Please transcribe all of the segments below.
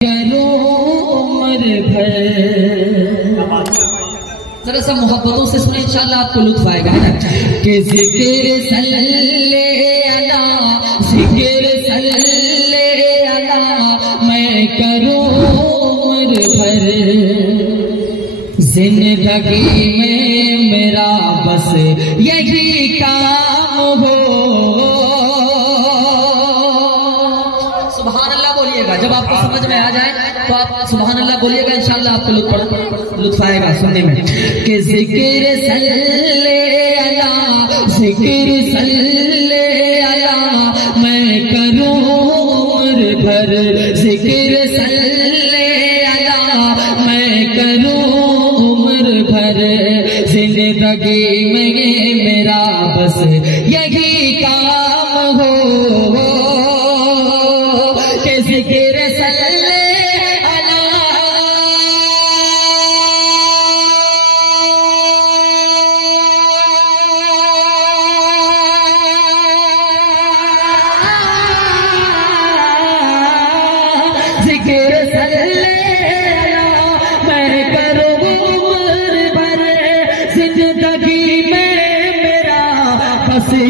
عمر بھر ذرا سا محبتوں سے سنیں انشاءاللہ آپ کو لطف آئے گا کہ ذکر صلی اللہ ذکر صلی اللہ میں کروں عمر بھر زندگی میں میرا بس یہی کام ہو. سبحان اللہ بولیے گا. جب آپ کو سمجھ میں آ جائے تو آپ سبحان اللہ بولیے گا انشاءاللہ آپ کو لطف آئے گا سننے میں کہ ذکر صلی اللہ ذکر صلی اللہ میں کروں عمر بھر ذکر صلی اللہ میں کروں عمر بھر زندگی میں میرا بس یہی کام ہو کہ ذکر صلی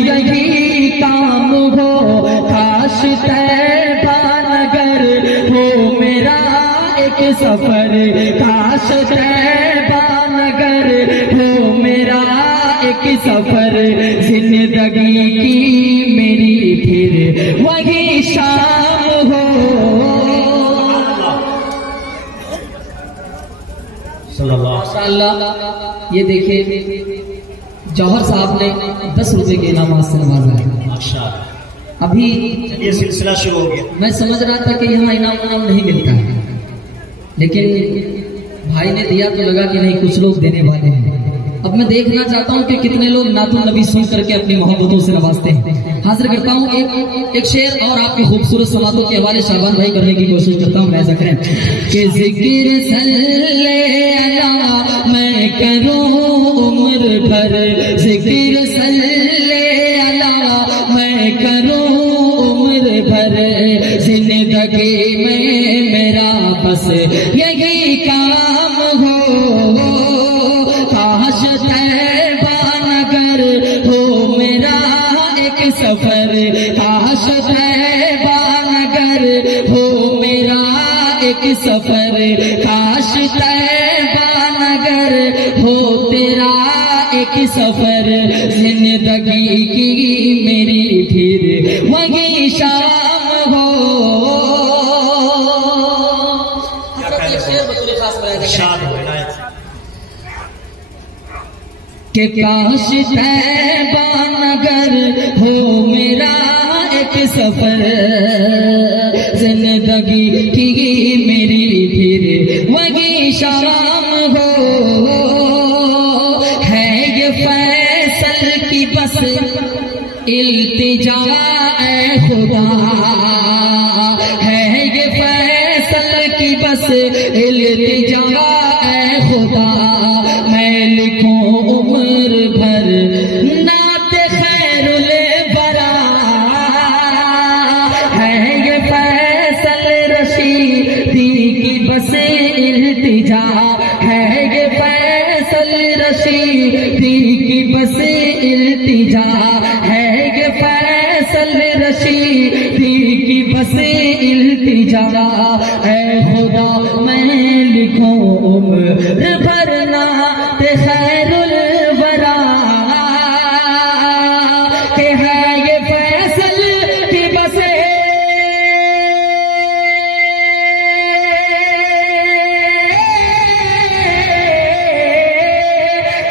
یہی کام ہو. کاش طیبہ نگر ہو میرا ایک سفر کاش طیبہ نگر ہو میرا ایک سفر زندگی کی میری پھر وہی شام ہو. ماشاءاللہ یہ دیکھیں جوہر صاحب نے 10 روپے کے انعامات سے نوازا ہے. ابھی یہ سلسلہ شروع ہو گیا. میں سمجھ رہا تھا کہ یہاں انعام نہیں ملتا ہے لیکن بھائی نے دیا تو لگا کہ نہیں کچھ لوگ دینے والے ہیں. اب میں دیکھنا چاہتا ہوں کہ کتنے لوگ نعت النبی سن کر کے اپنی محبتوں سے نوازتے ہیں. حاضر کرتا ہوں ایک شعر اور آپ کی خوبصورت سماعتوں کے حوالے شعبان بھائی کرنے کی کوشش کرتا ہوں. ایسا کریں کہ ذکر صلی اللہ میں کروں عمر بھر ذکر صلی اللہ میں کروں عمر بھر زندگی میں میرا بس یہی کام ہو. کاش طیبہ نگر ہو میرا ایک سفر کاش طیبہ نگر ہو میرا ایک سفر کاش طیبہ نگر ہو تیرا ایک سفر زندگی کی میری پھر وہی شام ہو. کہ کاش طیبہ نگر ہو میرا ایک سفر زندگی کی میری پھر وہی شام ہو. ہے یہ فیصل کی بس التجا اے خدا ہے یہ فیصل کی بس التجا اے خدا میں لکھوں عمر بھر نعت خیر الورا ہے یہ فیصل رشیدی کی بس التجا ہے یہ فیصل رشیدی کی بس التجا ہے یہ فیصل رشیدی کی بس التجا اے خدا میں لکھوں عمر بھر نعت خیر الورا کہ ہے یہ فیصل کی بس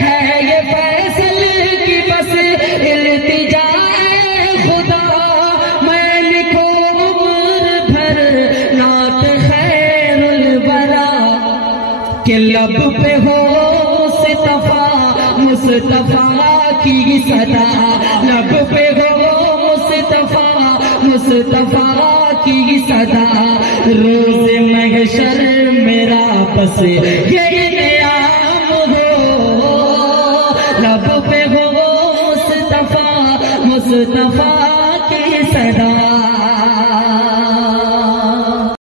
ہے یہ فیصل کی بس التجا خدا میں لکھوں عمر بھر نعت خیر الورا کہ لب پہ ہو مصطفیٰ کی صدا لب پہ ہو مصطفیٰ کی صدا روز محشر میرا بس